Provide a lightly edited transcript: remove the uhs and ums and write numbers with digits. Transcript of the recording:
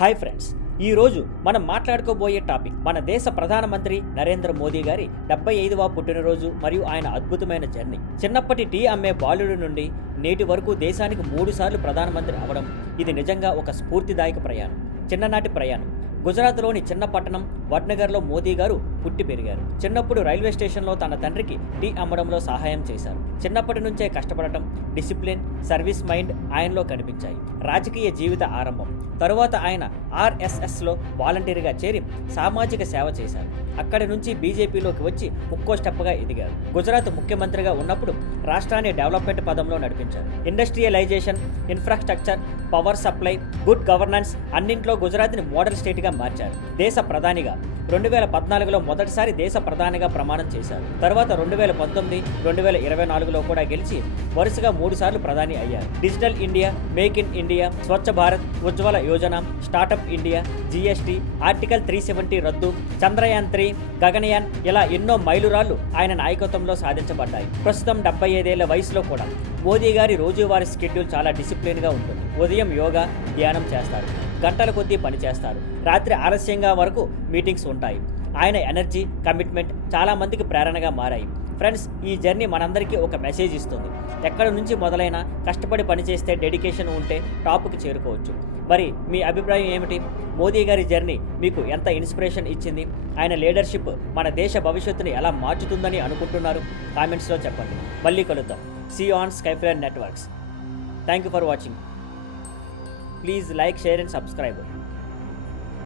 Hi friends, ఈరోజు మనం మాట్లాడుకోబోయే topic మన దేశ ప్రధానమంత్రి నరేంద్ర మోదీ గారి 75వ పుట్టినరోజు మరియు ఆయన అద్భుతమైన జర్నీ. చిన్నప్పటి టీ అమ్మే బాలుడి నుండి నేటి వరకు దేశానికి 3 సార్లు ప్రధానమంత్రి అవడం ఇది నిజంగా ఒక స్ఫూర్తిదాయక ప్రయాణం. చిన్ననాటి ప్రయాణం. గుజరాత్లోని చిన్న పట్టణం వడ్నగర్లో మోదీ గారు పుట్టి పెరిగారు. చిన్నప్పుడు రైల్వే స్టేషన్లో తన తండ్రికి టీ అమ్మడంలో సహాయం చేశారు. చిన్నప్పటి నుంచే కష్టపడటం, డిసిప్లిన్, సర్వీస్ మైండ్ ఆయనలో కనిపించాయి. రాజకీయ జీవిత ఆరంభం. తరువాత ఆయన ఆర్ఎస్ఎస్లో వాలంటీర్గా చేరి సామాజిక సేవ చేశారు. అక్కడి నుంచి బీజేపీలోకి వచ్చి ఒక్కో స్టెప్గా ఎదిగారు. గుజరాత్ ముఖ్యమంత్రిగా ఉన్నప్పుడు రాష్ట్రాన్ని డెవలప్మెంట్ పదంలో నడిపించారు. Industrialisation, infrastructure, power supply, good governance అన్నింట్లో గుజరాత్ని మోడల్ స్టేట్గా మార్చారు. దేశ ప్రధానిగా 2014లో మొదటిసారి దేశ ప్రధానిగా ప్రమాణం చేశారు. తర్వాత 2019, 2024లో కూడా గెలిచి వరుసగా 3 సార్లు ప్రధాని అయ్యారు. Digital India, make in India, Swachh Bharat, Ujjwala Yojana, startup India, GST, article 370 రద్దు, చంద్రయాన్ 3, గగనయాన్ ఇలా ఎన్నో మైలురాళ్లు ఆయన నాయకత్వంలో సాధించబడ్డాయి. ప్రస్తుతం 75 ఏళ్ల వయసులో కూడా మోదీ గారి రోజువారీ షెడ్యూల్ చాలా డిసిప్లిన్గా ఉంటుంది. ఉదయం యోగా, ధ్యానం చేస్తారు. గంటల కొద్దీ పనిచేస్తారు. రాత్రి ఆలస్యంగా వరకు మీటింగ్స్ ఉంటాయి. ఆయన ఎనర్జీ, కమిట్మెంట్ చాలా మందికి ప్రేరణగా మారాయి. ఫ్రెండ్స్, ఈ జర్నీ మనందరికీ ఒక మెసేజ్ ఇస్తుంది. ఎక్కడి నుంచి మొదలైనా కష్టపడి పనిచేస్తే, డెడికేషన్ ఉంటే టాప్కి చేరుకోవచ్చు. మరి మీ అభిప్రాయం ఏమిటి? మోదీ గారి జర్నీ మీకు ఎంత ఇన్స్పిరేషన్ ఇచ్చింది? ఆయన లీడర్షిప్ మన దేశ భవిష్యత్తుని ఎలా మార్చుతుందని అనుకుంటున్నారు? కామెంట్స్లో చెప్పండి. మళ్ళీ కలుద్దాం. See on Skyflyer networks. Thank you for watching. Please like, share and subscribe.